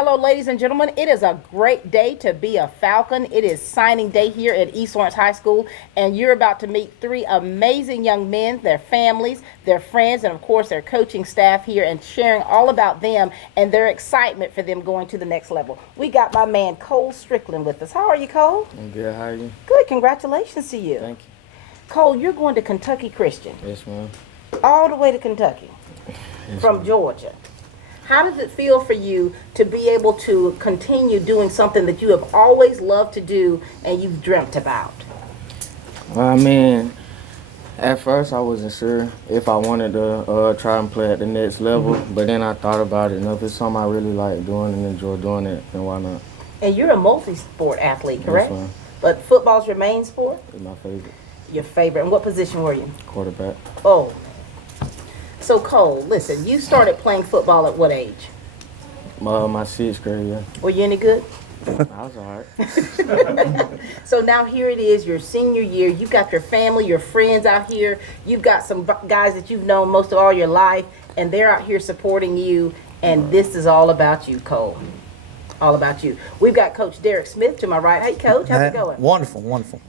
Hello, ladies and gentlemen. It is a great day to be a Falcon. It is signing day here at East Lawrence High School, and you're about to meet three amazing young men, their families, their friends, and of course their coaching staff here, and sharing all about them and their excitement for them going to the next level. We got my man Cole Strickland with us. How are you, Cole? I'm good. How are you? Good. Congratulations to you. Thank you. Cole, you're going to Kentucky Christian. Yes, ma'am. All the way to Kentucky from Georgia. How does it feel for you to be able to continue doing something that you have always loved to do and you've dreamt about? Well, I mean, at first I wasn't sure if I wanted to try and play at the next level, but then I thought about it, and if it's something I really like doing and enjoy doing it, then why not? And you're a multi-sport athlete, correct? Yes, ma'am. But football's your main sport? It's my favorite. Your favorite. And what position were you? Quarterback. Oh. So, Cole, listen, you started playing football at what age? My sixth grade, yeah. Were you any good? I was all right. So now here it is, your senior year. You've got your family, your friends out here. You've got some guys that you've known most of all your life, and they're out here supporting you, and this is all about you, Cole. All about you. We've got Coach Derek Smith to my right. Hey, Coach, how's it going? Wonderful, wonderful.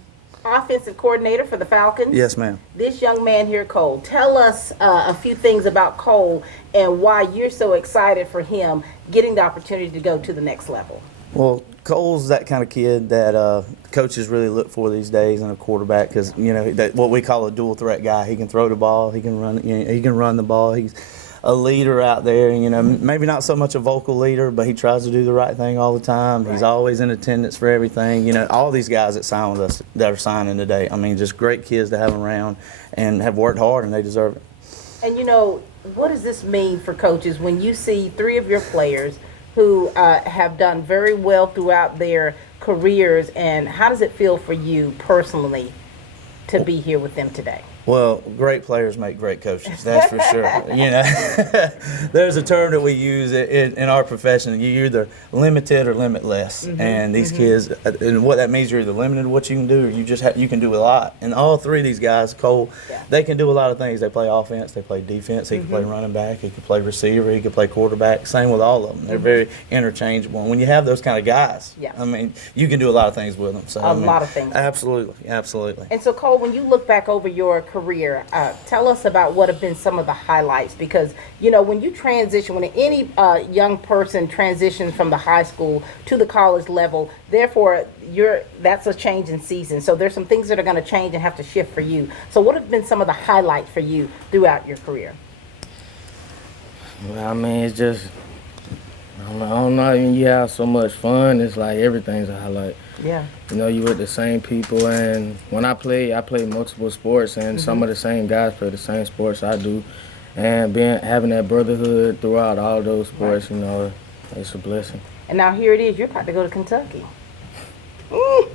Offensive coordinator for the Falcons. Yes, ma'am. This young man here, Cole, tell us a few things about Cole and why you're so excited for him getting the opportunity to go to the next level. Well, Cole's that kind of kid that coaches really look for these days in a quarterback because, you know, that what we call a dual threat guy. He can throw the ball, he can run, he can run the ball. He's a leader out there, you know, maybe not so much a vocal leader, but he tries to do the right thing all the time. Right. He's always in attendance for everything. You know, all these guys that sign with us that are signing today, I mean, just great kids to have around and have worked hard, and they deserve it. And, you know, what does this mean for coaches when you see three of your players who have done very well throughout their careers, and how does it feel for you personally to be here with them today? Well, great players make great coaches, that's for sure. You know, there's a term that we use in our profession. You're either limited or limitless. And these kids, and what that means, you're either limited to what you can do, or you can do a lot. And all three of these guys, Cole, they can do a lot of things. They play offense, they play defense, he can play running back, he can play receiver, he can play quarterback. Same with all of them. They're very interchangeable. And when you have those kind of guys, I mean, you can do a lot of things with them. So, a lot of things. Absolutely, absolutely. And so, Cole, when you look back over your career, tell us about what have been some of the highlights, because you know when you transition, when any young person transitions from the high school to the college level, therefore that's a change in season, so there's some things that are going to change and have to shift for you. So what have been some of the highlights for you throughout your career? Well, I mean, it's just I don't know, you have so much fun, it's like everything's a highlight. Yeah. You know, you with the same people, and when I play multiple sports, and some of the same guys play the same sports I do, and having that brotherhood throughout all those sports, you know, it's a blessing. And now here it is, you're about to go to Kentucky. Ooh.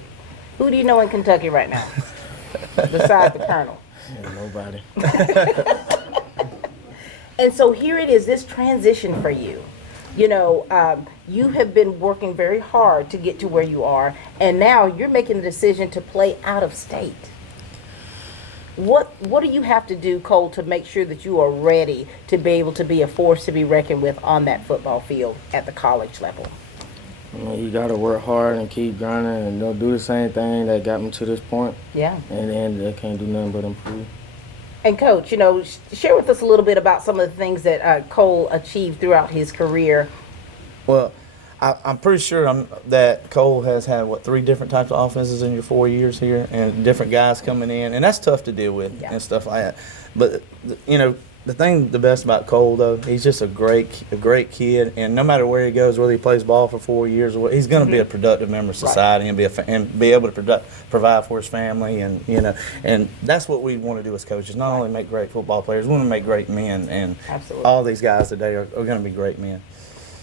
Who do you know in Kentucky right now, besides the Colonel? Yeah, nobody. And so here it is, this transition for you. You know, you have been working very hard to get to where you are, and now you're making the decision to play out of state. What do you have to do, Cole, to make sure that you are ready to be able to be a force to be reckoned with on that football field at the college level? You got to work hard and keep grinding, and don't do the same thing that got me to this point. Yeah. And then they can't do nothing but improve. And Coach, you know, share with us a little bit about some of the things that Cole achieved throughout his career. Well, I'm pretty sure that Cole has had, 3 different types of offenses in your 4 years here, and different guys coming in, and that's tough to deal with and stuff like that. But, you know, the best about Cole, though, he's just a great kid, and no matter where he goes, whether he plays ball for 4 years or what, he's going to be a productive member of society and be able to provide for his family, and you know, and that's what we want to do as coaches. Not only make great football players, we want to make great men, and all these guys today are going to be great men.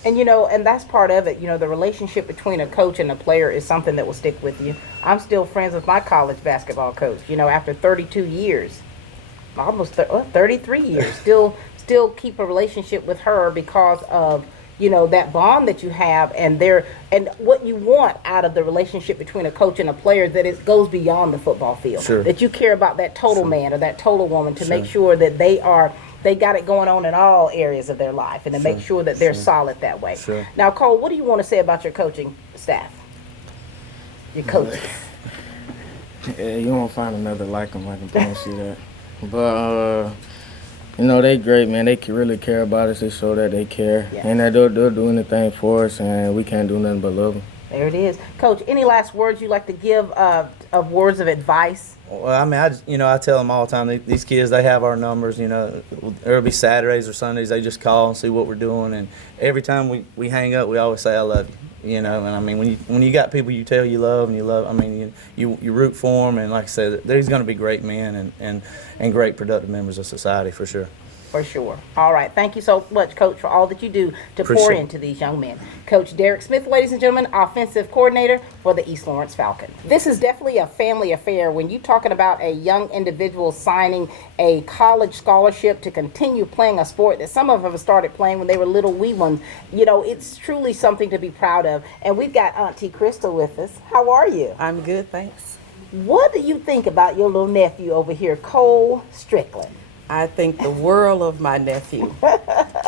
And, you know, and that's part of it. You know, the relationship between a coach and a player is something that will stick with you. I'm still friends with my college basketball coach, you know, after 32 years. Almost 33 years, still keep a relationship with her because of, you know, that bond that you have, and what you want out of the relationship between a coach and a player, that it goes beyond the football field. Sure. That you care about that total man or that total woman to make sure that they are they got it going on in all areas of their life, and to make sure that they're solid that way. Sure. Now, Cole, what do you want to say about your coaching staff? Your coaches. Yeah, you won't find another like them, I can promise you that. But, you know, they great, man. They really care about us. They show that they care. Yeah. And that they'll do anything for us, and we can't do nothing but love them. There it is. Coach, any last words you'd like to give of words of advice? Well, I mean, I tell them all the time, these kids, they have our numbers, there'll be Saturdays or Sundays, they just call and see what we're doing. And every time we hang up, we always say, I love you, and I mean, when you got people you tell you love and you love, I mean, you root for them. And like I said, they're going to be great men and great productive members of society for sure. For sure. All right. Thank you so much, Coach, for all that you do to pour into these young men. Coach Derek Smith, ladies and gentlemen, offensive coordinator for the East Lawrence Falcons. This is definitely a family affair when you're talking about a young individual signing a college scholarship to continue playing a sport that some of them started playing when they were little wee ones. It's truly something to be proud of. And we've got Auntie Crystal with us. How are you? I'm good, thanks. What do you think about your little nephew over here, Cole Strickland? I think the world of my nephew.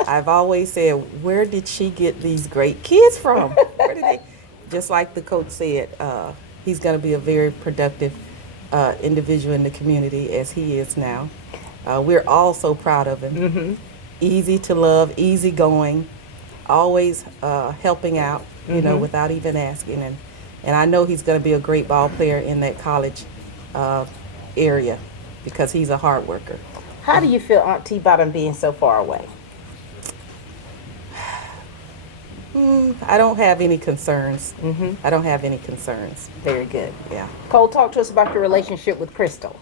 I've always said, where did she get these great kids from? Where did they? Just like the coach said, he's going to be a very productive individual in the community as he is now. We're all so proud of him. Mm-hmm. Easy to love, easy going, always helping out, without even asking. And I know he's going to be a great ball player in that college area because he's a hard worker. How do you feel, Auntie, about him being so far away? I don't have any concerns. Mm-hmm. I don't have any concerns. Very good. Yeah. Cole, talk to us about your relationship with Crystal,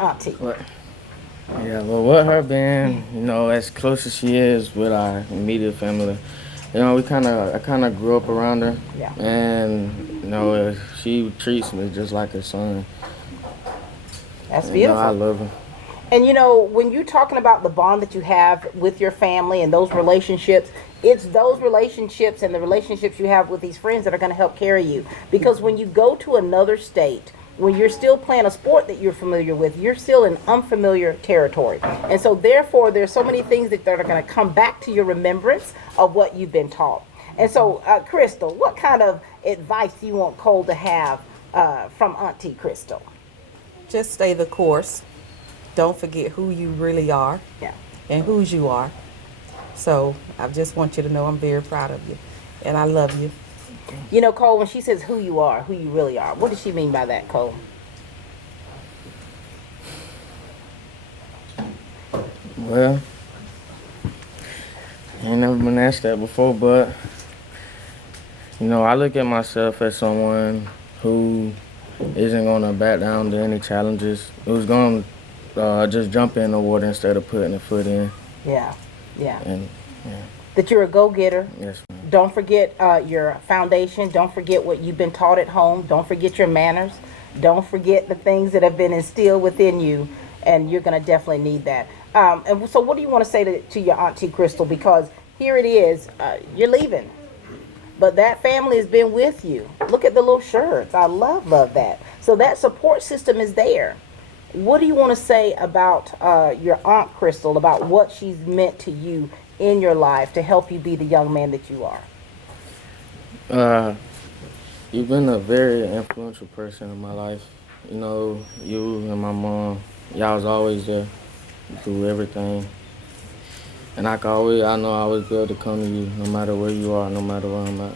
Auntie. Well, with her being, as close as she is with our immediate family, I kind of grew up around her. Yeah. And, she treats me just like her son. That's beautiful. I love her. And when you're talking about the bond that you have with your family and those relationships, it's those relationships and the relationships you have with these friends that are going to help carry you. Because when you go to another state, when you're still playing a sport that you're familiar with, you're still in unfamiliar territory. And so therefore, there's so many things that are going to come back to your remembrance of what you've been taught. And so, Crystal, what kind of advice do you want Cole to have from Auntie Crystal? Just stay the course. Don't forget who you really are. Yeah. And whose you are. So I just want you to know I'm very proud of you. And I love you. Cole, when she says who you are, who you really are, what does she mean by that, Cole? Well, I ain't never been asked that before, but, I look at myself as someone who isn't going to back down to any challenges, who's going to just jump in the water instead of putting a foot in. Yeah. And, That you're a go-getter. Yes, ma'am. Don't forget your foundation. Don't forget what you've been taught at home. Don't forget your manners. Don't forget the things that have been instilled within you, and you're going to definitely need that. And so what do you want to say to your Auntie Crystal? Because here it is, you're leaving, but that family has been with you. Look at the little shirts. I love that. So that support system is there. What do you want to say about your Aunt Crystal, about what she's meant to you in your life to help you be the young man that you are? You've been a very influential person in my life. You and my mom, y'all was always there through everything. And I know I always be able to come to you no matter where you are, no matter where I'm at.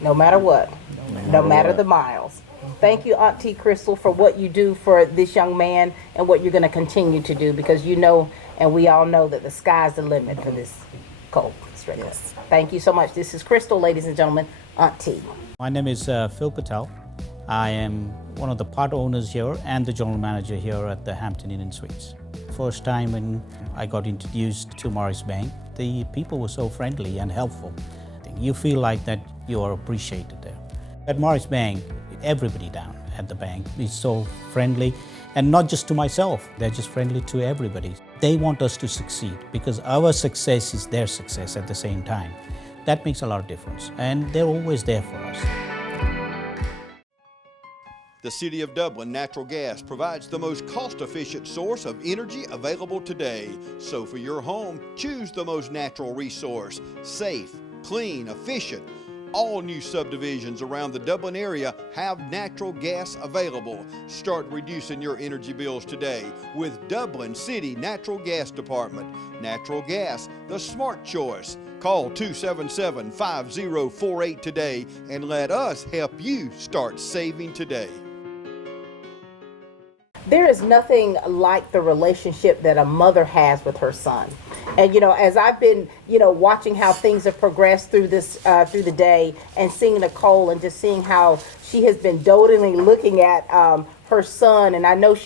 No matter what, no matter the miles. Thank you, Auntie Crystal, for what you do for this young man and what you're going to continue to do, because and we all know that the sky's the limit for this Cole Strickland. Yes. Thank you so much. This is Crystal, ladies and gentlemen, Auntie. My name is Phil Patel. I am one of the part owners here and the general manager here at the Hampton Inn and Suites. First time when I got introduced to Morris Bank, the people were so friendly and helpful. You feel like that you are appreciated there. At Morris Bank, everybody down at the bank is so friendly, and not just to myself, they're just friendly to everybody. They want us to succeed because our success is their success at the same time. That makes a lot of difference, and they're always there for us. The City of Dublin Natural Gas provides the most cost-efficient source of energy available today. So for your home, choose the most natural resource. Safe, clean, efficient. All new subdivisions around the Dublin area have natural gas available. Start reducing your energy bills today with Dublin City Natural Gas Department. Natural gas, the smart choice. Call 277-5048 today and let us help you start saving today. There is nothing like the relationship that a mother has with her son. And, as I've been, watching how things have progressed through the day and seeing Nicole and just seeing how she has been dotingly looking at her son. And I know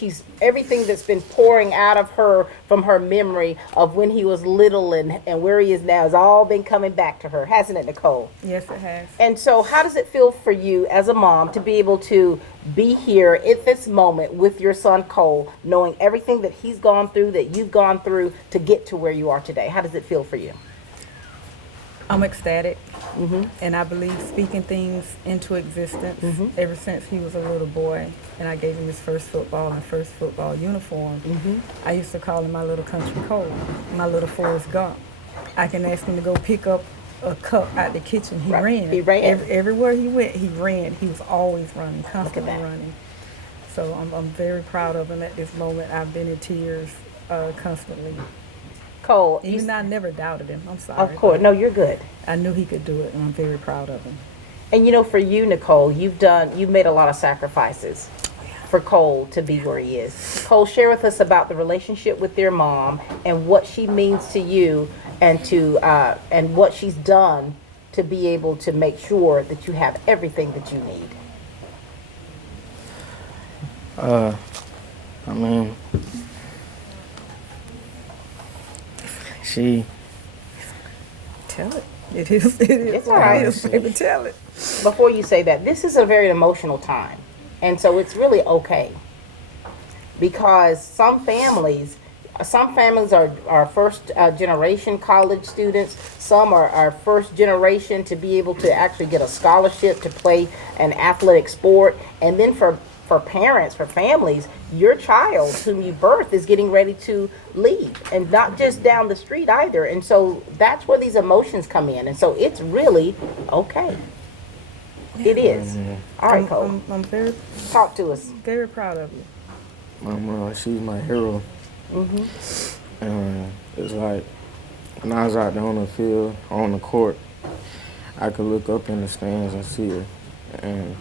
everything that's been pouring out of her from her memory of when he was little and where he is now has all been coming back to her, hasn't it, Nicole? Yes, it has. And so how does it feel for you as a mom to be able to be here at this moment with your son Cole, knowing everything that he's gone through, that you've gone through to get to where you are today? How does it feel for you? I'm ecstatic, and I believe speaking things into existence ever since he was a little boy, and I gave him his first football and first football uniform. I used to call him my little country Cole, my little Forrest Gump. I can ask him to go pick up a cup out the kitchen. He ran. He ran. Everywhere he went, he ran. He was always running, constantly running. So I'm very proud of him at this moment. I've been in tears constantly. Cole, Even I never doubted him. I'm sorry. of course, no, you're good. I knew he could do it, and I'm very proud of him. And for you, Nicole, you've made a lot of sacrifices for Cole to be where he is. Cole, share with us about the relationship with your mom and what she means to you, and and what she's done to be able to make sure that you have everything that you need. She Tell it. It is. It's all right. It is, baby, tell it. Before you say that, this is a very emotional time. And so it's really okay. Because some families are first generation college students. Some are first generation to be able to actually get a scholarship to play an athletic sport. And then for parents, for families, your child whom you birth is getting ready to leave, and not just down the street either. And so that's where these emotions come in. And so it's really okay. It is. All right, Cole. I'm very, Talk to us. very proud of you. my mom, she's my hero. And it's like when I was out there on the field, on the court, I could look up in the stands and see her, and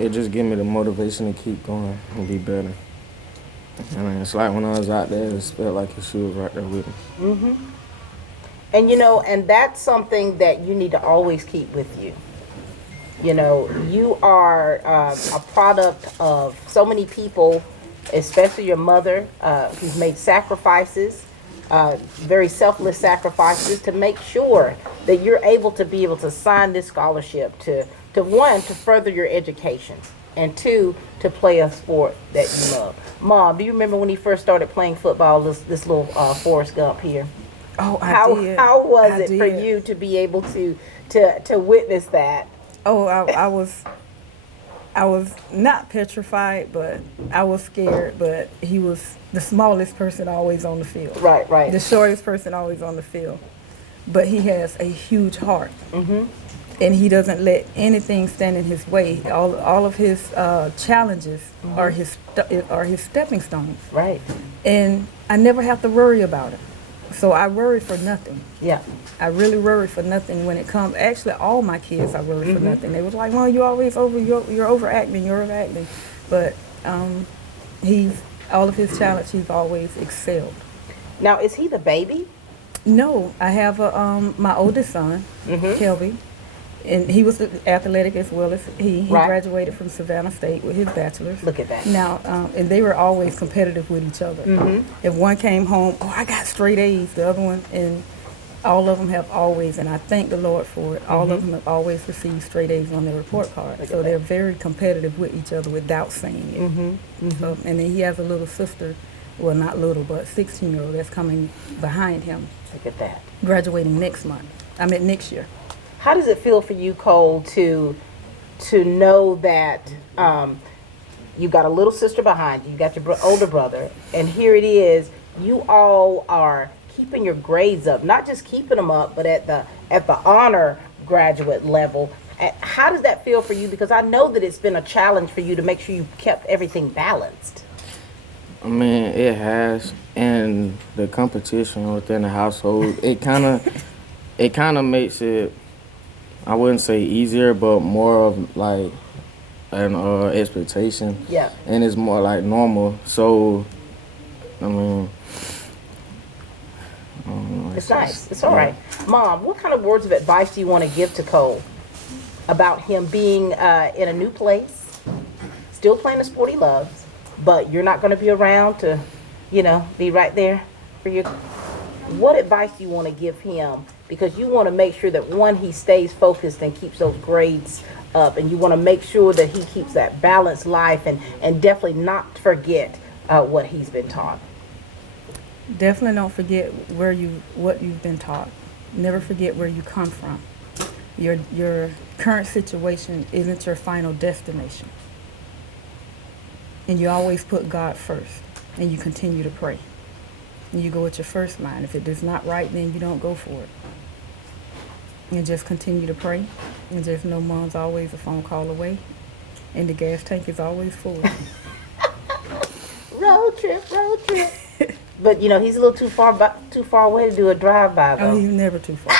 it just gave me the motivation to keep going and be better. And it's like when I was out there, it felt like she was right there with me. And and that's something that you need to always keep with you. You are a product of so many people, especially your mother, who's made sacrifices, very selfless sacrifices to make sure that you're able to sign this scholarship to one, to further your education, and two, to play a sport that you love. Mom, do you remember when he first started playing football, this little Forrest Gump here? Oh, did. How was I it for did. you to be able to witness that? Oh, I was not petrified, but I was scared. But he was the smallest person always on the field. Right. The shortest person always on the field. But he has a huge heart. And he doesn't let anything stand in his way. All of his challenges are his stepping stones. Right. And I never have to worry about it. So I worry for nothing. Yeah. I really worry for nothing when it comes. Actually, all my kids, I worry for nothing. They was like, "Well, you're overacting, you're overacting." But all of his talents, he's always excelled. Now, is he the baby? No, I have my oldest son, Kelby, and he was athletic as well as he. He Right. graduated from Savannah State with his bachelor's. Look at that. Now, and they were always competitive with each other. If one came home, I got straight A's, the other one, and all of them have always, and I thank the Lord for it, all of them have always received straight A's on their report card. So they're very competitive with each other without saying it. So, and then he has a little sister, well, not little, but 16-year-old that's coming behind him, Look at that. graduating next year. How does it feel for you, Cole, to to know that you've got a little sister behind you, you got your older brother, and here it is, you all are keeping your grades up, not just keeping them up, but at the honor graduate level. How does that feel for you? Because I know that it's been a challenge for you to make sure you kept everything balanced. I mean, it has, and the competition within the household, it kind of makes it, I wouldn't say easier, but more of like an expectation. Yeah. And it's more like normal. So, I mean, I don't know, It's nice. It's all right. Mom, what kind of words of advice do you want to give to Cole about him being in a new place, still playing the sport he loves, but you're not going to be around to, be right there for you? What advice do you want to give him? Because you want to make sure that, one, he stays focused and keeps those grades up, and you want to make sure that he keeps that balanced life and definitely not forget what he's been taught. Definitely don't forget what you've been taught. Never forget where you come from. Your current situation isn't your final destination. And you always put God first, and you continue to pray. And you go with your first mind. If it is not right, then you don't go for it. And just continue to pray, and just know Mom's always a phone call away, and the gas tank is always full. Road trip. But he's a little too far away to do a drive-by, though. Oh, he's never too far.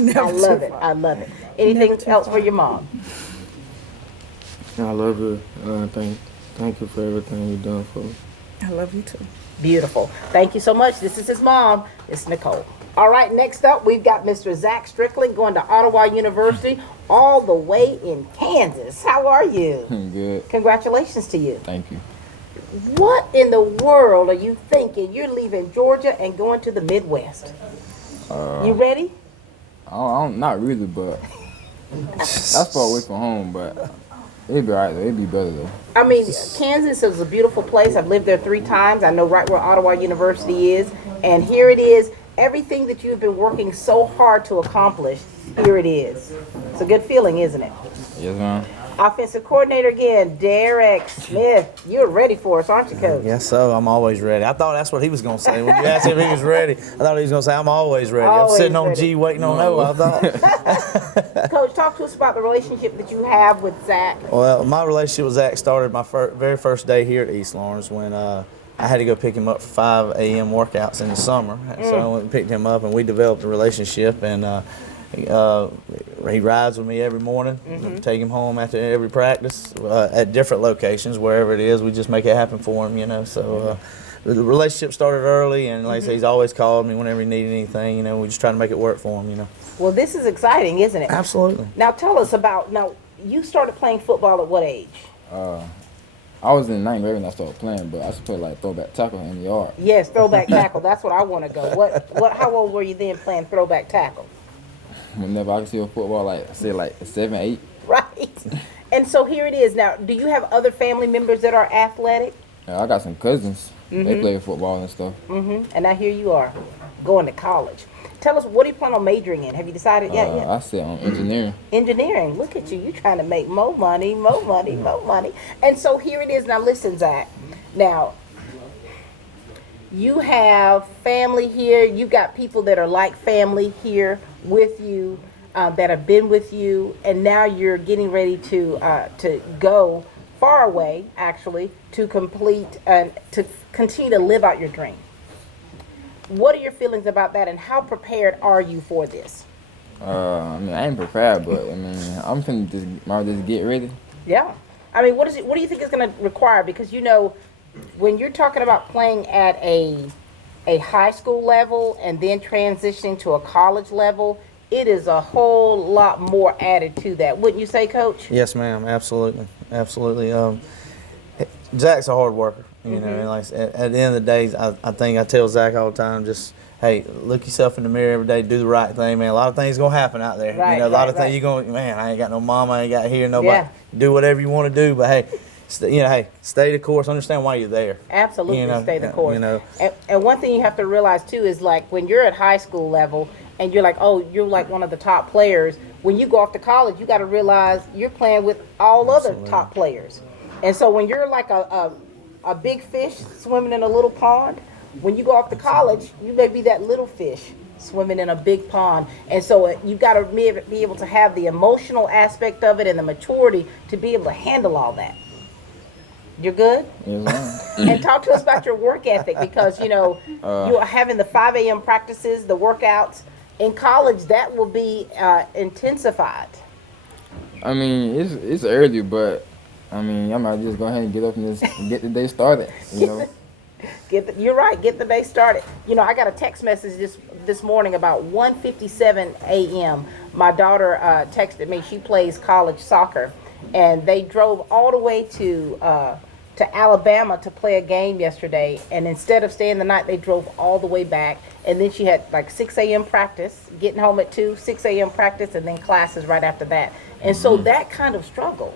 Never I love too it. far. I love it. Anything Never too else far. for your mom? I love you. Thank you for everything you've done for me. I love you too. Beautiful. Thank you so much. This is his mom. It's Nicole. All right, next up, we've got Mr. Zach Strickland going to Ottawa University all the way in Kansas. How are you? Good. Congratulations to you. Thank you. What in the world are you thinking? You're leaving Georgia and going to the Midwest. You ready? Not really, but that's far away from home, but it'd be alright though. It'd be better though. I mean, Kansas is a beautiful place. I've lived there 3 times. I know right where Ottawa University is. And here it is. Everything that you've been working so hard to accomplish, here it is. It's a good feeling, isn't it? Yes, ma'am. Offensive coordinator again, Derek Smith. You're ready for us, aren't you, Coach? Yes, so I'm always ready. I thought that's what he was going to say. When you asked him if he was ready, I thought he was going to say, I'm always ready. Always I'm sitting on ready. G waiting on O, I thought. Coach, talk to us about the relationship that you have with Zach. Well, my relationship with Zach started my very first day here at East Lawrence when I had to go pick him up for 5 a.m. workouts in the summer. So I went and picked him up, and we developed a relationship. And he rides with me every morning. Take him home after every practice at different locations, wherever it is. We just make it happen for him, So the relationship started early, and like I say, he's always called me whenever he needed anything. We just try to make it work for him, Well, this is exciting, isn't it? Absolutely. Now tell us about, you started playing football at what age? I was in 9th grade when I started playing, but I used to play like throwback tackle in the yard. Yes, throwback tackle. That's what I want to go. How old were you then playing throwback tackle? Whenever I could see a football, like 7, 8. Right. And so here it is. Now, do you have other family members that are athletic? I got some cousins. They play football and stuff. And now here you are, going to college. Tell us, what do you plan on majoring in? Have you decided yet? I said on engineering. Engineering. Look at you. You trying to make more money. And so here it is. Now listen, Zach. Now, you have family here. You got people that are like family here with you, that have been with you, and now you're getting ready to go far away, actually, to complete and to continue to live out your dream. What are your feelings about that, and how prepared are you for this? I ain't prepared, but I'm finna just get ready. Yeah. I mean, what do you think it's going to require? Because when you're talking about playing at a high school level and then transitioning to a college level, it is a whole lot more added to that. Wouldn't you say, Coach? Yes, ma'am. Absolutely. Zach's a hard worker. And like at the end of the day, I think I tell Zach all the time, just, hey, look yourself in the mirror every day, do the right thing, man. A lot of things going to happen out there. Right, a lot of right. things you're going, man, I ain't got no mama, I ain't got here, nobody. Yeah. Do whatever you want to do, but hey, stay the course. Understand why you're there. Absolutely, stay the course. You know. And one thing you have to realize, too, is like when you're at high school level and you're like, oh, you're like one of the top players, when you go off to college, you got to realize you're playing with all other top players. And so when you're like a big fish swimming in a little pond, when you go off to college, you may be that little fish swimming in a big pond. And so you got to be able to have the emotional aspect of it and the maturity to be able to handle all that. You're good? Yes, And talk to us about your work ethic, because, you know, you are having the 5 a.m. practices, the workouts. In college, that will be intensified. I mean, it's early, but I mean, I might just go ahead and get up and just get the day started, you know. You're right. Get the day started. You know, I got a text message this morning about 1:57 a.m. My daughter texted me. She plays college soccer, and they drove all the way to Alabama to play a game yesterday. And instead of staying the night, they drove all the way back. And then she had like 6 a.m. practice, getting home at 2, 6 a.m. practice, and then classes right after that. And so that kind of struggle.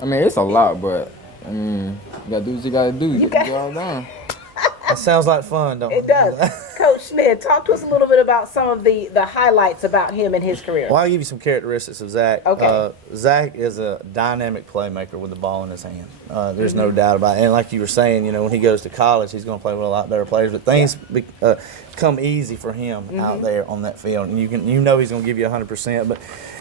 I mean, it's a lot, but I mean, you gotta do what you gotta do. You gotta do it all down. That sounds like fun, don't it? It does. Coach Smith, talk to us a little bit about some of the highlights about him and his career. Well, I'll give you some characteristics of Zach. Okay. Zach is a dynamic playmaker with the ball in his hand. There's no doubt about it. And like you were saying, you know, when he goes to college, he's going to play with a lot better players. But things come easy for him out there on that field, and you know he's going to give you 100%.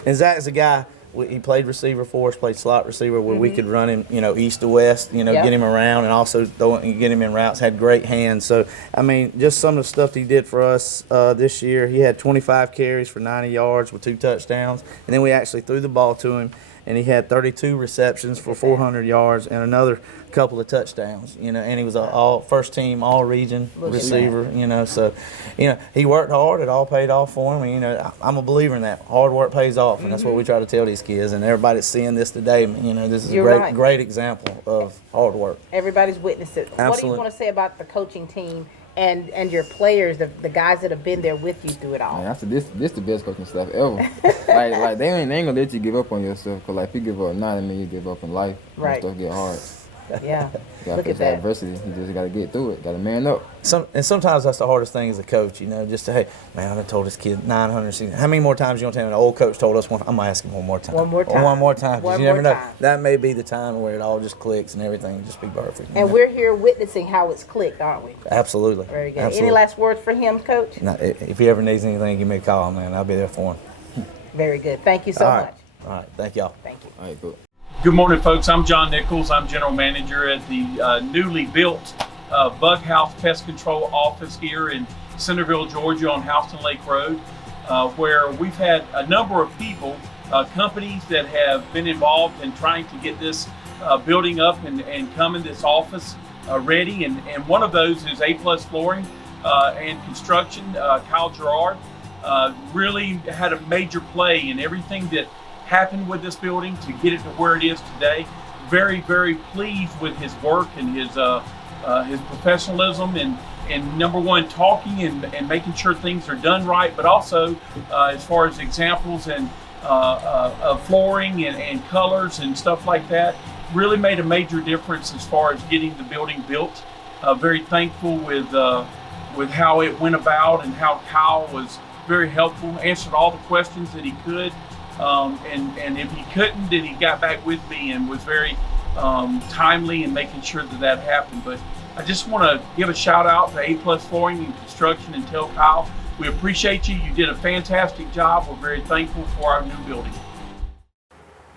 And Zach's a guy. He played receiver for us, played slot receiver where we could run him, you know, east to west, you know, get him around, and also get him in routes. Had great hands. So, I mean, just some of the stuff he did for us this year. He had 25 carries for 90 yards with 2 touchdowns, and then we actually threw the ball to him, and he had 32 receptions for 400 yards and another couple of touchdowns, you know, and he was a first team all region receiver, you know, so, you know, he worked hard. It all paid off for him, and, you know, I'm a believer in that. Hard work pays off, and that's what we try to tell these kids, and everybody that's seeing this today, you know, this is a great example of hard work. Everybody's witnessed it. Absolutely. What do you want to say about the coaching team and your players, the guys that have been there with you through it all? Man, this the best coaching staff ever. like they ain't gonna let you give up on yourself, cause like if you give up now, I mean you give up in life. Right. When stuff get hard. Yeah. You gotta face adversity. You just gotta get through it. Gotta man up. And sometimes that's the hardest thing as a coach, you know, just to, hey, man, I done told this kid 900. How many more times you gonna tell him? An old coach told us one. I'm gonna ask him one more time. One more time. One more time. One You never more know. time. That may be the time where it all just clicks and everything just be perfect. And we're here witnessing how it's clicked, aren't we? Absolutely. Very good. Absolutely. Any last words for him, Coach? Now, if he ever needs anything, give me a call, man. I'll be there for him. Very good. Thank you so much. All right. Thank y'all. Thank you. All right, good. Good morning, folks. I'm John Nichols. I'm general manager at the newly built Bug House Pest Control office here in Centerville, Georgia on Houston Lake Road, where we've had a number of people, companies that have been involved in trying to get this building up and come in this office ready. And one of those is A+ Flooring and Construction. Kyle Gerard really had a major play in everything that happened with this building to get it to where it is today. Very, very pleased with his work and his professionalism and number one, talking and making sure things are done right, but also as far as examples and of flooring and colors and stuff like that, really made a major difference as far as getting the building built. Very thankful with how it went about and how Kyle was very helpful, answered all the questions that he could. And if he couldn't, then he got back with me and was very timely in making sure that happened. But I just want to give a shout out to A+ Flooring and Construction and tell Kyle, we appreciate you. You did a fantastic job. We're very thankful for our new building.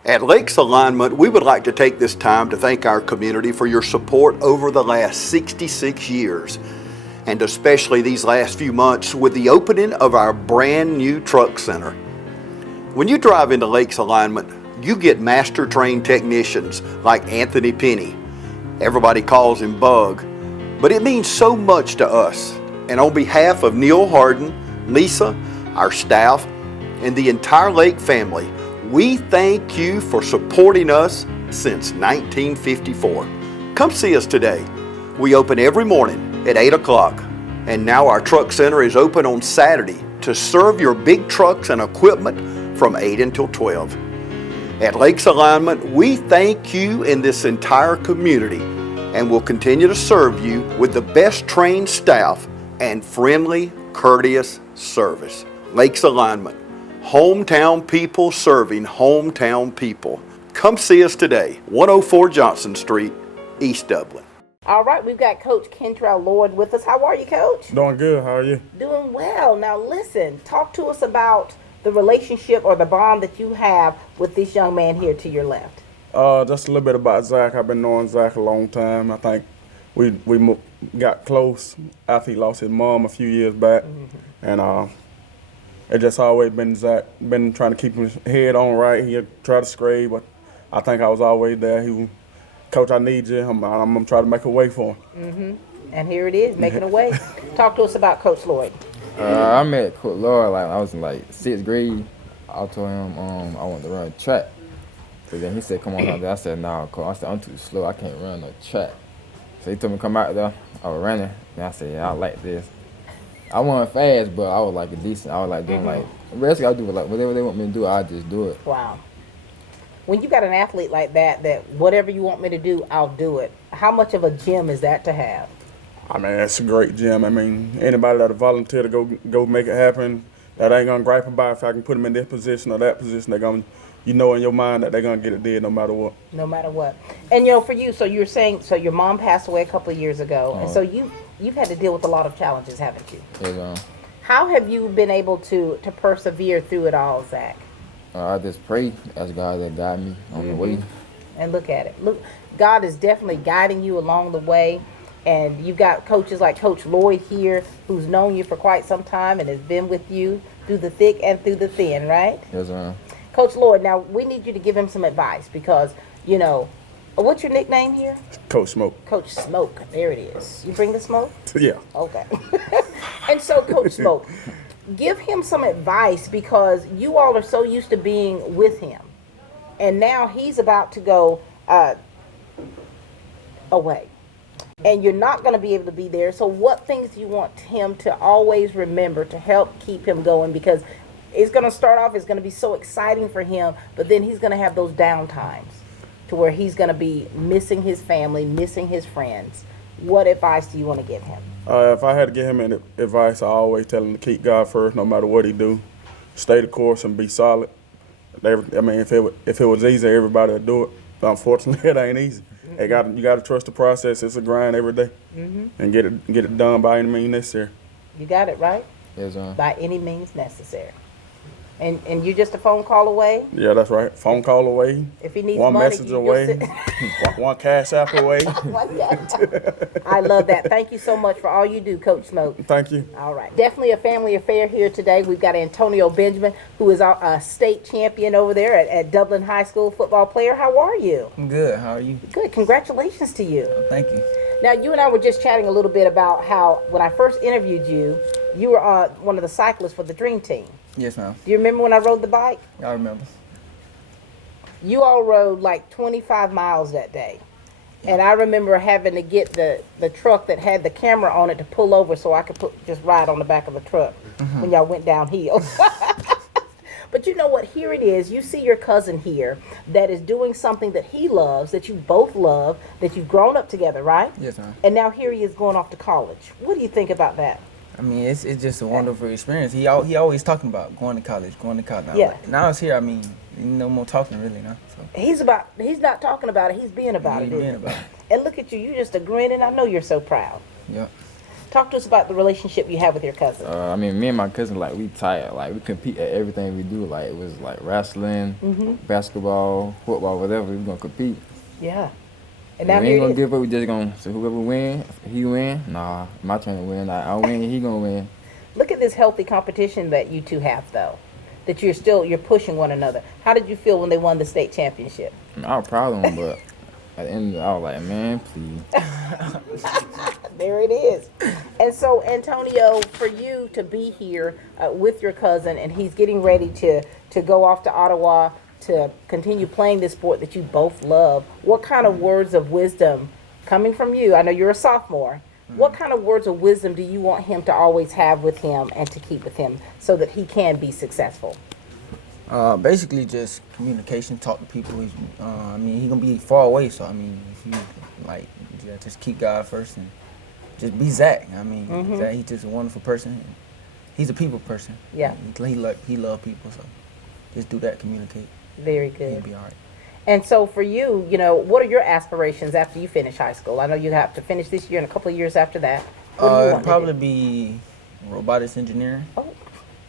At Lakes Alignment, we would like to take this time to thank our community for your support over the last 66 years, and especially these last few months with the opening of our brand new truck center. When you drive into Lakes Alignment, you get master trained technicians like Anthony Penny. Everybody calls him Bug, but it means so much to us. And on behalf of Neil Harden, Lisa, our staff, and the entire Lake family, we thank you for supporting us since 1954. Come see us today. We open every morning at 8 o'clock, and now our truck center is open on Saturday to serve your big trucks and equipment from 8 until 12. At Lakes Alignment, we thank you and this entire community, and will continue to serve you with the best trained staff and friendly, courteous service. Lakes Alignment, Hometown people serving hometown people. Come see us today, 104 Johnson Street, East Dublin. All right, we've got Coach Kentrell Lloyd with us. How are you, Coach? Doing good. How are you? Doing well. Now listen, talk to us about the relationship or the bond that you have with this young man here to your left. Just a little bit about Zach. I've been knowing Zach a long time. I think we got close after he lost his mom a few years back, and it just always been Zach. Been trying to keep his head on right. He tried to scrape, but I think I was always there. He was, Coach, I need you. I'm gonna try to make a way for him. And here it is, making a way. Talk to us about Coach Lloyd. I met Coach Lloyd like I was in like 6th grade. I told him I wanted to run track. So then he said, "Come on out there." I said, "Nah, Coach." I said, "I'm too slow. I can't run no track." So he told me to come out there. I was running. And I said, "Yeah, I like this." I wasn't fast, but I was like a decent. I was like doing like basically I do like whatever they want me to do. I just do it. Wow. When you got an athlete like that whatever you want me to do, I'll do it. How much of a gym is that to have? I mean, it's a great gym. I mean, anybody that'll volunteer to go make it happen, that ain't gonna gripe about if I can put them in this position or that position. They're gonna, you know, in your mind that they're gonna get it done no matter what. No matter what. And you know, for you, so you're saying, so your mom passed away a couple of years ago, and so you've had to deal with a lot of challenges, haven't you? Yeah, How have you been able to persevere through it all, Zach? I just pray as God that guide me on the way. And look at it. Look, God is definitely guiding you along the way. And you've got coaches like Coach Lloyd here, who's known you for quite some time and has been with you through the thick and through the thin, right? Yes, ma'am. Coach Lloyd, now we need you to give him some advice because, you know, what's your nickname here? Coach Smoke. Coach Smoke. There it is. You bring the smoke? Yeah. Okay. And so, Coach Smoke, give him some advice because you all are so used to being with him. And now he's about to go away. And you're not going to be able to be there. So what things do you want him to always remember to help keep him going? Because it's going to start off, it's going to be so exciting for him, but then he's going to have those down times to where he's going to be missing his family, missing his friends. What advice do you want to give him? If I had to give him any advice, I always tell him to keep God first no matter what he do. Stay the course and be solid. I mean, if it was easy, everybody would do it. But unfortunately, it ain't easy. You got to trust the process. It's a grind every day, and get it done by any means necessary. You got it right. Yes, ma'am. By any means necessary. And you're just a phone call away. Yeah, that's right. Phone call away. If he needs one money, message away. one cash app away. I love that. Thank you so much for all you do, Coach Smoke. Thank you. All right. Definitely a family affair here today. We've got Antonio Benjamin, who is a state champion over there at Dublin High School football player. How are you? I'm good. How are you? Good. Congratulations to you. Thank you. Now, you and I were just chatting a little bit about how when I first interviewed you, you were one of the cyclists for the Dream Team. Yes, ma'am. Do you remember when I rode the bike? I remember. You all rode like 25 miles that day. And I remember having to get the truck that had the camera on it to pull over so I could just ride on the back of the truck when y'all went downhill. But you know what? Here it is. You see your cousin here that is doing something that he loves, that you both love, that you've grown up together, right? Yes, ma'am. And now here he is going off to college. What do you think about that? I mean, it's just a wonderful experience. He always talking about going to college. Now, Yeah. Now it's here. I mean, no more talking really now. So. He's not talking about it. He's being about it. Being about it. And look at you. You're just a grin, and I know you're so proud. Yeah. Talk to us about the relationship you have with your cousin. I mean, me and my cousin, like, we tight. Like, we compete at everything we do. Like, it was like wrestling, basketball, football, whatever. We gonna compete. Yeah. And now we here ain't gonna it is. give up. We just gonna, so whoever win, if he win, nah, my turn to win. Like, I win, he gonna win. Look at this healthy competition that you two have, though. That you're pushing one another. How did you feel when they won the state championship? I was proud of him, but at the end, I was like, man, please. There it is. And so, Antonio, for you to be here with your cousin, and he's getting ready to go off to Ottawa to continue playing this sport that you both love, what kind of words of wisdom coming from you? I know you're a sophomore. What kind of words of wisdom do you want him to always have with him and to keep with him so that he can be successful? Basically just communication, talk to people. I mean, he's gonna be far away, so I mean, if you just keep God first and just be Zach. I mean, Zach, he's just a wonderful person. he's a people person. Yeah. He love people, so just do that, communicate. Very He'll good. be all right. And so for you, you know, what are your aspirations after you finish high school? I know you have to finish this year and a couple of years after that. What do you It'd want probably to do? be robotics engineering. Oh,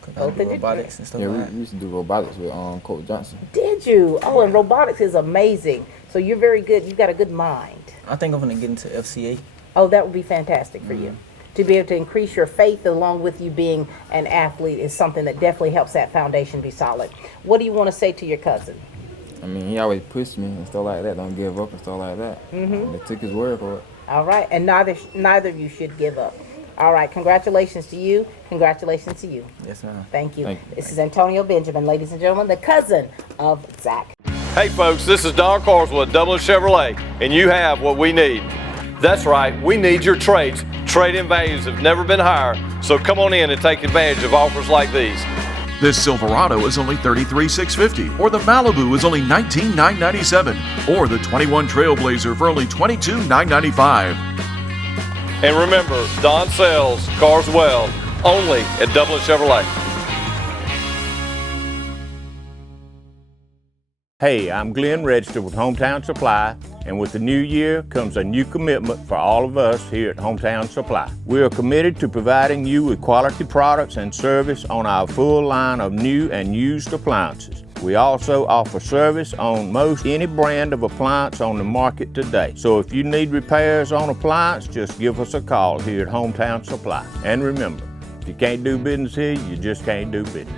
'Cause both I do engineering. robotics and stuff Yeah, like we that. used to do robotics with Coach Johnson. did you? Oh, and robotics is amazing. So you're very good. You've got a good mind. I think I'm gonna get into FCA. Oh, that would be fantastic for you. To be able to increase your faith along with you being an athlete is something that definitely helps that foundation be solid. What do you want to say to your cousin? I mean, he always pushed me and stuff like that. Don't give up and stuff like that. Mm-hmm. They took his word for it. All right, and neither of you should give up. All right, congratulations to you. Congratulations to you. Yes, ma'am. Thank you. Thank you. This is Antonio Benjamin, ladies and gentlemen, the cousin of Zach. Hey folks, this is Don Carswell at Dublin Chevrolet, and you have what we need. That's right, we need your trades. Trade-in values have never been higher, so come on in and take advantage of offers like these. This Silverado is only $33,650, or the Malibu is only $19,997, or the 21 Trailblazer for only $22,995. And remember, Don sells cars well, only at Dublin Chevrolet. Hey, I'm Glenn Register with Hometown Supply, and with the new year comes a new commitment for all of us here at Hometown Supply. We are committed to providing you with quality products and service on our full line of new and used appliances. We also offer service on most any brand of appliance on the market today. So if you need repairs on appliance, just give us a call here at Hometown Supply. And remember, if you can't do business here, you just can't do business.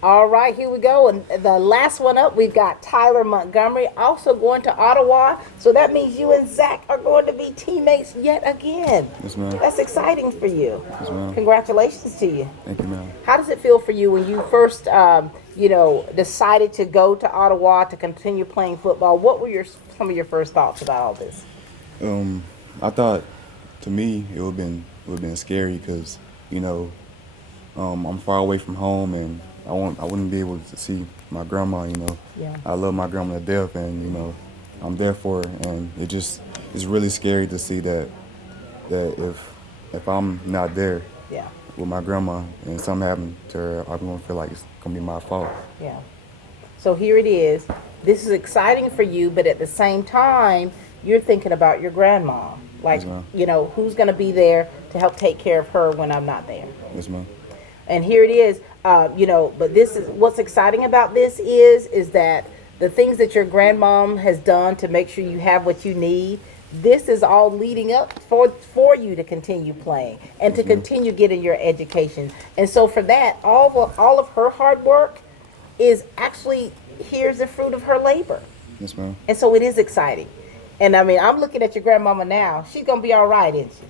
All right, here we go. And the last one up, we've got Tyler Montgomery also going to Ottawa. So that means you and Zach are going to be teammates yet again. Yes, ma'am. That's exciting for you. Yes, ma'am. Congratulations to you. Thank you, ma'am. How does it feel for you when you first, decided to go to Ottawa to continue playing football? What were some of your first thoughts about all this? I thought, to me, it would have been scary because, I'm far away from home and I wouldn't be able to see my grandma. Yeah. I love my grandma to death, and I'm there for her, and it's really scary to see that if I'm not there. Yeah. With my grandma and something happened to her, I'm gonna feel like it's gonna be my fault. Yeah. So here it is. This is exciting for you, but at the same time, you're thinking about your grandma. Like, Yes, ma'am. Who's going to be there to help take care of her when I'm not there? Yes, ma'am. And here it is. But this is what's exciting about this is that the things that your grandmom has done to make sure you have what you need. This is all leading up for you to continue playing and to continue getting your education. And so for that, all of her hard work is actually here's the fruit of her labor. Yes, ma'am. And so it is exciting. And I mean, I'm looking at your grandmama now. She's gonna be all right, isn't she?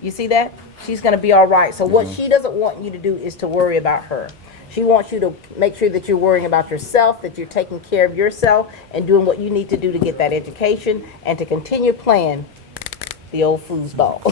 You see that? She's gonna be all right. So what she doesn't want you to do is to worry about her. She wants you to make sure that you're worrying about yourself, that you're taking care of yourself and doing what you need to do to get that education and to continue playing the old foosball.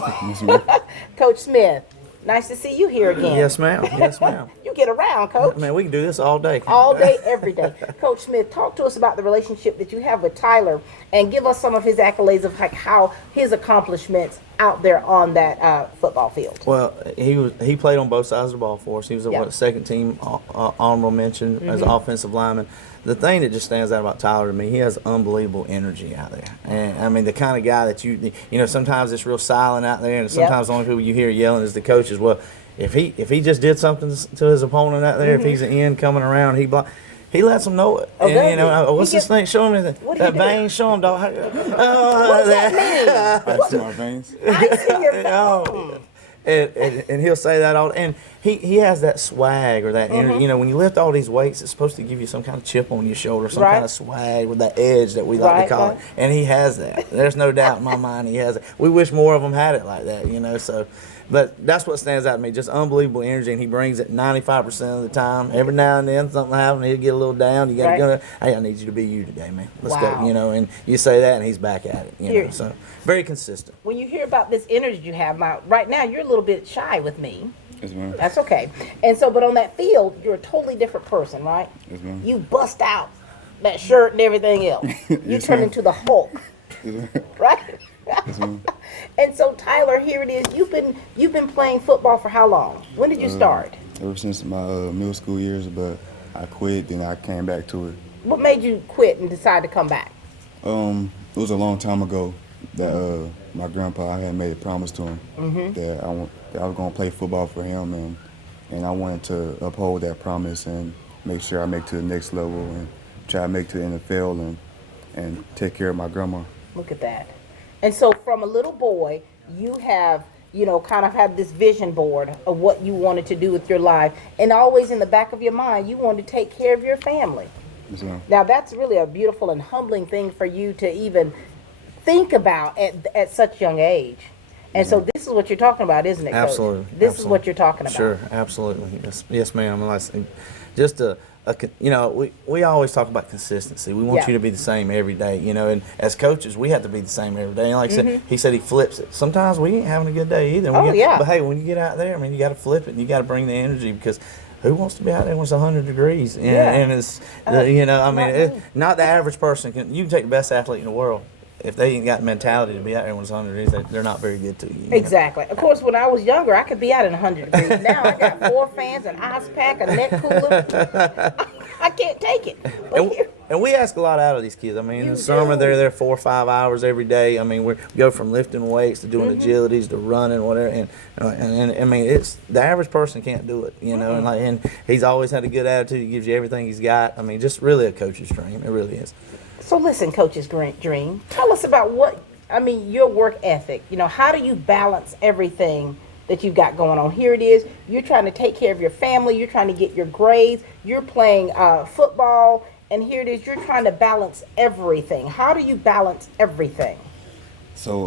Coach Smith, nice to see you here again. Yes, ma'am. Yes, ma'am. You get around, Coach. Man, we can do this all day. All day, every day. Coach Smith, talk to us about the relationship that you have with Tyler and give us some of his accolades of like how his accomplishments out there on that football field. Well, he played on both sides of the ball for us. He was a second team honorable mention as an offensive lineman. The thing that just stands out about Tyler to me, he has unbelievable energy out there. And I mean, the kind of guy that sometimes it's real silent out there, and sometimes the only people you hear yelling is the coaches. Well, if he just did something to his opponent out there, if he's an end coming around, he lets them know it. Oh, and what's this thing? Show him that vein. Show him, dog. What does that mean? I see my veins. I see your And he'll say that all, and he has that swag or that energy. When you lift all these weights, it's supposed to give you some kind of chip on your shoulder, some kind of swag with that edge that we like to call it. And he has that. There's no doubt in my mind he has it. We wish more of them had it like that, So, but that's what stands out to me, just unbelievable energy, and he brings it 95% of the time. Every now and then something happens, he'll get a little down. You got to go, hey, I need you to be you today, man. Let's go, and you say that, and he's back at it, So, very consistent. When you hear about this energy you have, right now you're a little bit shy with me. Yes, ma'am. That's okay. And so, but on that field, you're a totally different person, right? Yes, ma'am. You bust out that shirt and everything else. You turn into the Hulk, right? Yes, ma'am. And so, Tyler, here it is. You've been playing football for how long? When did you start? Ever since my middle school years, but I quit, then I came back to it. What made you quit and decide to come back? It was a long time ago that my grandpa, I had made a promise to him that I was going to play football for him, and I wanted to uphold that promise and make sure I make it to the next level and try to make it to the NFL and take care of my grandma. Look at that. And so from a little boy, you have, kind of had this vision board of what you wanted to do with your life. And always in the back of your mind, you wanted to take care of your family. Yes, ma'am. Now, that's really a beautiful and humbling thing for you to even think about at such young age. And so this is what you're talking about, isn't it, Coach? Absolutely. This is what you're talking about. Sure, absolutely. Yes, ma'am. Just we always talk about consistency. We want you to be the same every day, and as coaches, we have to be the same every day. And like I said, he said he flips it. Sometimes we ain't having a good day either. But hey, when you get out there, you got to flip it and you got to bring the energy, because who wants to be out there when it's 100 degrees? And it's, not the average person you can take the best athlete in the world. If they ain't got the mentality to be out there when it's 100 degrees, they're not very good to you. Exactly. Of course, when I was younger, I could be out in 100 degrees. Now I got 4 fans, an ice pack, a neck cooler. I can't take it. And we ask a lot out of these kids. In the summer, they're there 4 or 5 hours every day. We go from lifting weights to doing agilities to running, whatever. And it's the average person can't do it, And he's always had a good attitude. He gives you everything he's got. Just really a coach's dream. It really is. So listen, Coach's dream. Tell us about your work ethic. How do you balance everything that you've got going on? Here it is. You're trying to take care of your family. You're trying to get your grades. You're playing football. And here it is. You're trying to balance everything. How do you balance everything? So,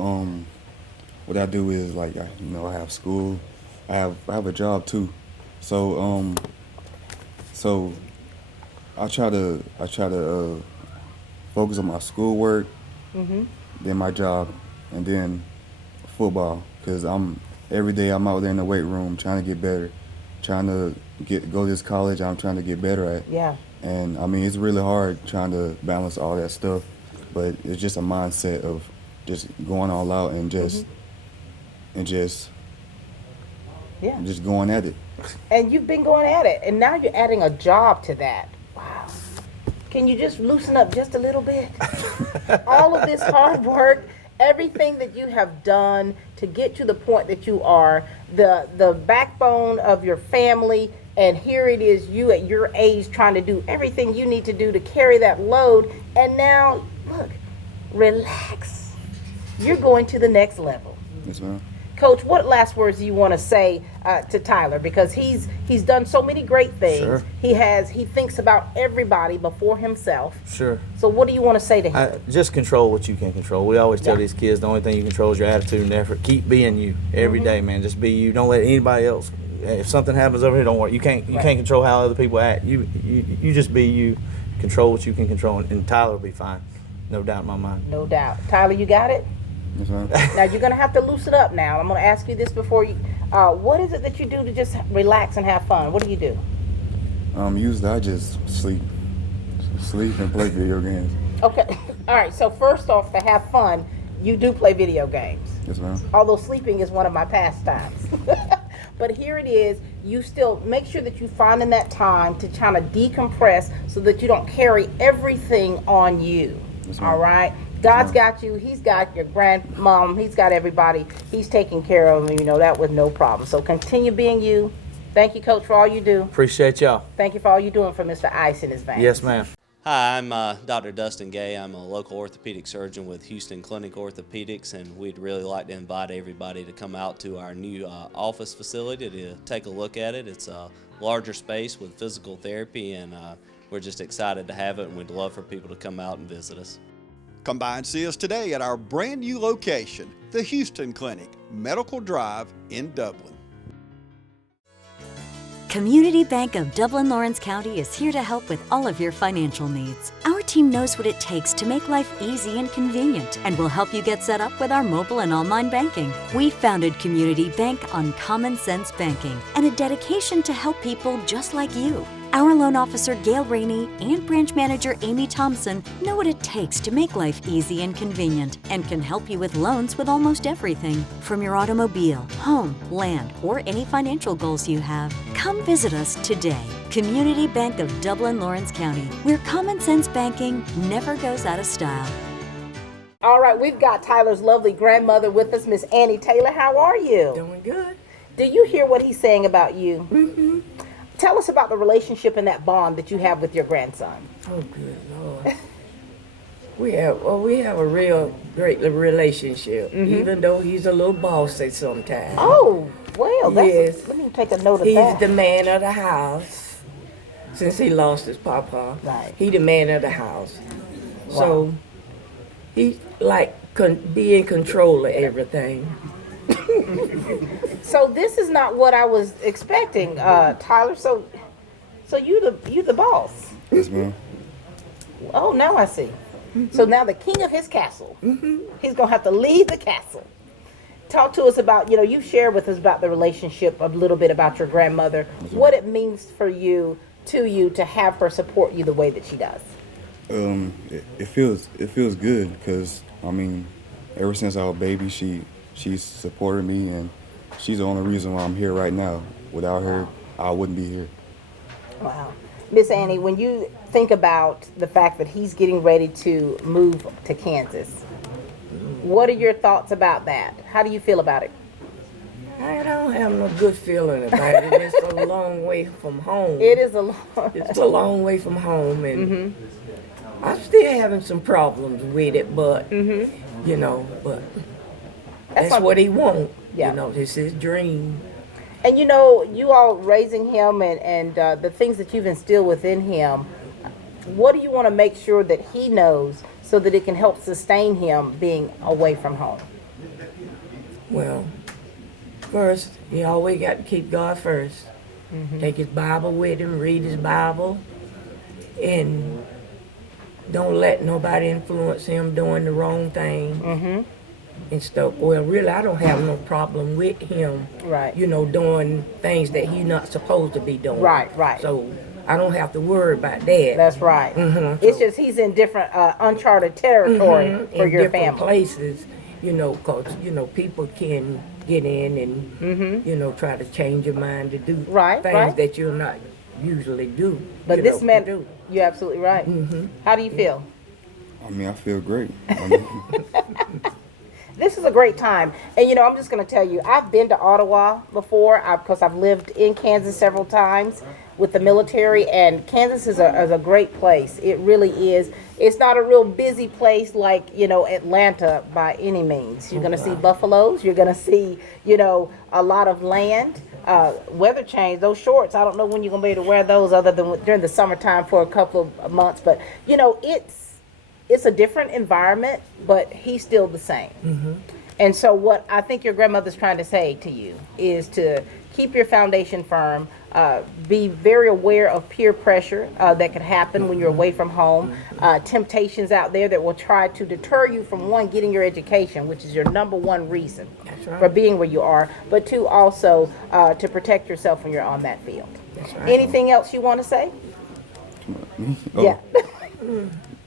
what I do is I have school. I have a job too. So, I try to focus on my schoolwork, then my job, and then football. Because every day I'm out there in the weight room trying to get better, trying to go to this college I'm trying to get better at. Yeah. And it's really hard trying to balance all that stuff, but it's just a mindset of just going all out and just going at it. And you've been going at it, and now you're adding a job to that. Wow. Can you just loosen up just a little bit? All of this hard work, everything that you have done to get to the point that you are, the backbone of your family, and here it is, you at your age trying to do everything you need to do to carry that load, and now, look, relax. You're going to the next level. Yes, ma'am. Coach, what last words do you want to say to Tyler? Because he's done so many great things. Sure. He thinks about everybody before himself. Sure. So what do you want to say to him? Just control what you can control. We always tell these kids the only thing you control is your attitude and effort. Keep being you every day, man. Just be you. Don't let anybody else. If something happens over here, don't worry. You can't control how other people act. You just be you. Control what you can control, and Tyler will be fine. No doubt in my mind. No doubt. Tyler, you got it? Yes, ma'am. Now you're going to have to loosen up now. I'm going to ask you this before you. What is it that you do to just relax and have fun? What do you do? Usually I just sleep and play video games. Okay. All right. So first off, to have fun, you do play video games. Yes, ma'am. Although sleeping is one of my pastimes. But here it is. You still make sure that you find in that time to kind of decompress so that you don't carry everything on you. Yes, ma'am. All right. God's got you. He's got your grandmom. He's got everybody. He's taking care of them. That with no problem. So continue being you. Thank you, Coach, for all you do. Appreciate y'all. Thank you for all you're doing for Mr. Ice in his veins. Yes, ma'am. Hi, I'm Dr. Dustin Gay. I'm a local orthopedic surgeon with Houston Clinic Orthopedics, and we'd really like to invite everybody to come out to our new office facility to take a look at it. It's a larger space with physical therapy, and we're just excited to have it, and we'd love for people to come out and visit us. Come by and see us today at our brand new location, the Houston Clinic, Medical Drive in Dublin. Community Bank of Dublin-Lawrence County is here to help with all of your financial needs. Our team knows what it takes to make life easy and convenient, and will help you get set up with our mobile and online banking. We founded Community Bank on common sense banking and a dedication to help people just like you. Our loan officer, Gail Rainey, and branch manager, Amy Thompson, know what it takes to make life easy and convenient and can help you with loans with almost everything. From your automobile, home, land, or any financial goals you have, come visit us today. Community Bank of Dublin, Lawrence County, where common sense banking never goes out of style. All right, we've got Tyler's lovely grandmother with us, Miss Annie Taylor. How are you? Doing good. Do you hear what he's saying about you? Mm-hmm. Tell us about the relationship and that bond that you have with your grandson. Oh, good Lord. We have a real great relationship, even though he's a little bossy sometimes. Oh, well, yes. Let me take a note of He's that. the man of the house since he lost his papa. Right. He the man of the house. Wow. So he like be in control of everything. So this is not what I was expecting, Tyler. So you the boss. Yes, ma'am. Oh, now I see. So now the king of his castle. He's gonna have to leave the castle. Talk to us about, you shared with us about the relationship, a little bit about your grandmother, what it means for you to have her support you the way that she does. It feels good because ever since I was a baby, she's supported me, and she's the only reason why I'm here right now. Without her, I wouldn't be here. Wow. Miss Annie, when you think about the fact that he's getting ready to move to Kansas, what are your thoughts about that? How do you feel about it? I don't have no good feeling about it. It's a long way from home. It is a long. It's a long way from home, and I'm still having some problems with it. But but that's what he wants. Yeah. It's his dream. And you all raising him and the things that you've instilled within him, what do you want to make sure that he knows so that it can help sustain him being away from home? Well, first, he always got to keep God first. Take his Bible with him, read his Bible, and don't let nobody influence him doing the wrong thing. And stuff. Well, really, I don't have no problem with him, doing things that he's not supposed to be doing. Right. So I don't have to worry about that. That's right. It's just he's in different uncharted territory for in your different family. places, because people can get in and try to change your mind to do things that you'll not usually do. But this man, you're absolutely right. How do you feel? I feel great. This is a great time. And, I'm just going to tell you, I've been to Ottawa before because I've lived in Kansas several times with the military, and Kansas is a great place. It really is. It's not a real busy place like, Atlanta by any means. You're going to see buffaloes. You're going to see, a lot of land. Weather change, those shorts, I don't know when you're going to be able to wear those other than during the summertime for a couple of months. But, it's a different environment, but he's still the same. And so what I think your grandmother's trying to say to you is to keep your foundation firm, be very aware of peer pressure that could happen when you're away from home, temptations out there that will try to deter you from, one, getting your education, which is your number one reason for being where you are, but two, also to protect yourself when you're on that field. Anything else you want to say? Yeah.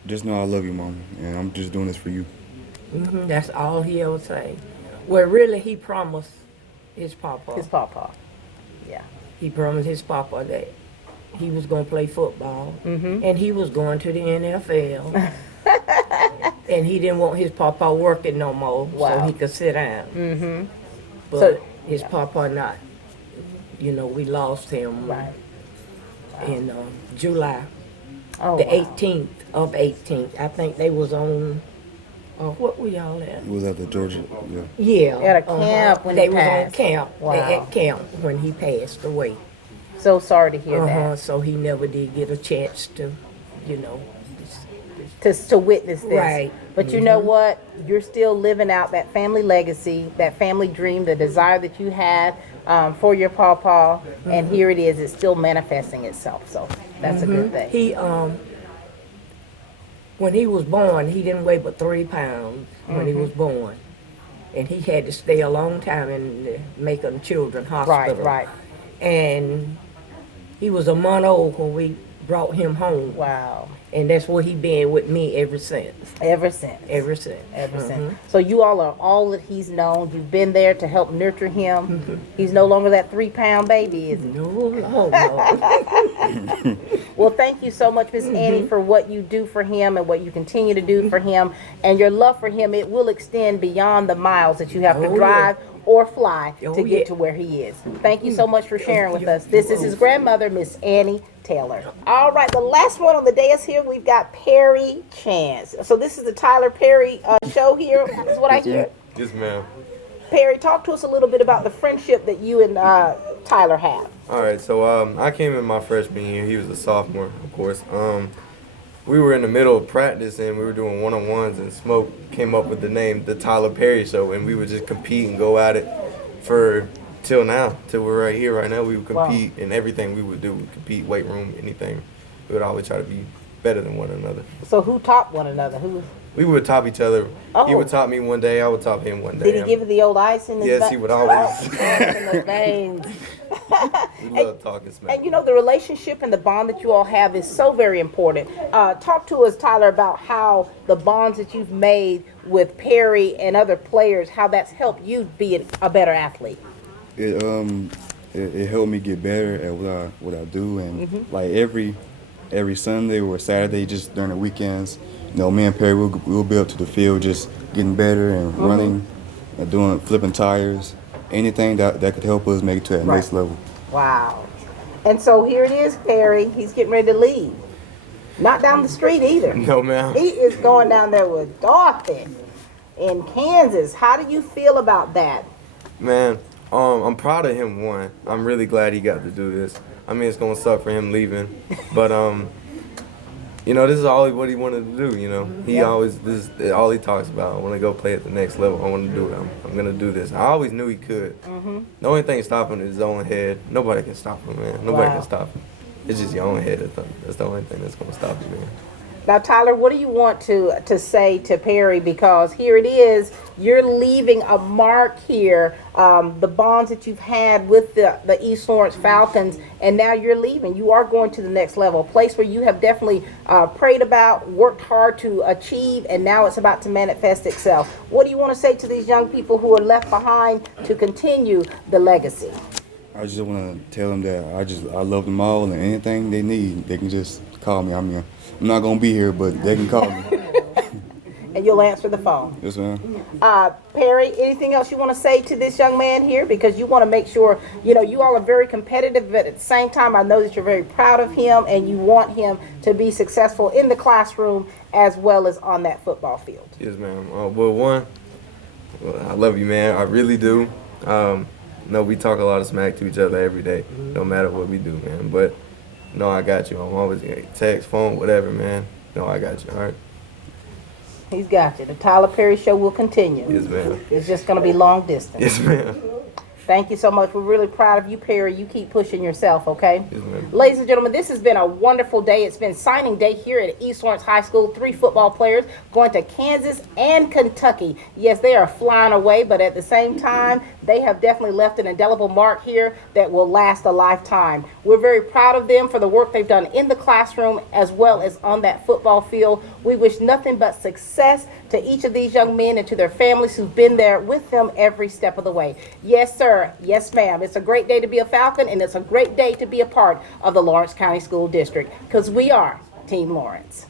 Just know I love you, Mom, and I'm just doing this for you. That's all he ever say. Well, really, he promised his papa. His papa, yeah. He promised his papa that he was going to play football, and he was going to the NFL, and he didn't want his papa working no more, so he could sit down. But so, his papa not. We lost him in July. The 18th of 18th. I think they was on, what were y'all at? It was at the Georgia, Yeah. At a camp when they he was passed. on camp. Wow. At camp when he passed away. So sorry to hear that. So he never did get a chance to, to witness this. Right. But you know what? You're still living out that family legacy, that family dream, the desire that you had for your pawpaw, and here it is. It's still manifesting itself. So that's a good thing. He when he was born, he didn't weigh but 3 pounds when he was born, and he had to stay a long time in the Macon Children's Hospital. Right. And He was a month old when we brought him home. Wow. And that's where he been with me ever since. Ever since. Ever since. Ever since. Mhm. So you all are all that he's known. You've been there to help nurture him. He's no longer that 3-pound baby, is he? No, no. Well, thank you so much, Miss Annie, for what you do for him and what you continue to do for him. And your love for him, it will extend beyond the miles that you have to Oh, drive or fly Oh, to get yeah. to where he is. Thank you so much for sharing with us. This is his grandmother, Miss Annie Taylor. All right, the last one on the dais here, we've got Perry Chance. So this is the Tyler Perry show here. That's what I hear. Yes, ma'am. Perry, talk to us a little bit about the friendship that you and Tyler have. All right, so I came in my freshman year. He was a sophomore, of course. We were in the middle of practice and we were doing one-on-ones, and Smoke came up with the name The Tyler Perry Show, and we would just compete and go at it for till now, till we're right here right now. We would compete in everything we would do. We'd compete, weight room, anything. We would always try to be better than one another. So who topped one another? Who? We would top each other. He Oh. would top me one day, I would top him one day. Did he give you the old ice in his Yes, veins? he would always. In the veins. We love talking smack. And you know, the relationship and the bond that you all have is so very important. Talk to us, Tyler, about how the bonds that you've made with Perry and other players, how that's helped you be a better athlete. It helped me get better at what I do, and like every Sunday or Saturday, just during the weekends, you know, me and Perry we'll be up to the field, just getting better and running, and flipping tires, anything that could help us make it to that next level. Wow. And so here it is, Perry. He's getting ready to leave. Not down the street either. No, ma'am. He is going down there with Dorothy in Kansas. How do you feel about that? Man, I'm proud of him, one. I'm really glad he got to do this. I mean, it's going to suck for him leaving. But, you know, this is what he wanted to do, you know. This is all he talks about. I want to go play at the next level. I want to do it. I'm going to do this. I always knew he could. The only thing stopping is his own head. Nobody can stop him, man. Nobody can stop him. It's just your own head. That's the only thing that's going to stop you, man. Now, Tyler, what do you want to say to Perry? Because here it is, you're leaving a mark here, the bonds that you've had with the East Lawrence Falcons, and now you're leaving. You are going to the next level, a place where you have definitely prayed about, worked hard to achieve, and now it's about to manifest itself. What do you want to say to these young people who are left behind to continue the legacy? I just want to tell them that I love them all, and anything they need, they can just call me. I mean, I'm not gonna be here, but they can call me. And you'll answer the phone. Yes, ma'am. Perry, anything else you want to say to this young man here? Because you want to make sure, you know, you all are very competitive, but at the same time, I know that you're very proud of him and you want him to be successful in the classroom as well as on that football field. Yes, ma'am. Well, I love you, man. I really do. No, we talk a lot of smack to each other every day, no matter what we do, man. But, no, I got you. I'm always text, phone, whatever, man. No, I got you, all right? He's got you. The Tyler Perry Show will continue. Yes, ma'am. It's just going to be long distance. Yes, ma'am. Thank you so much. We're really proud of you, Perry. You keep pushing yourself, okay? Yes, ma'am. Ladies and gentlemen, this has been a wonderful day. It's been signing day here at East Lawrence High School. 3 football players going to Kansas and Kentucky. Yes, they are flying away, but at the same time, they have definitely left an indelible mark here that will last a lifetime. We're very proud of them for the work they've done in the classroom as well as on that football field. We wish nothing but success to each of these young men and to their families who've been there with them every step of the way. Yes, sir. Yes, ma'am. It's a great day to be a Falcon, and it's a great day to be a part of the Lawrence County School District because we are Team Lawrence.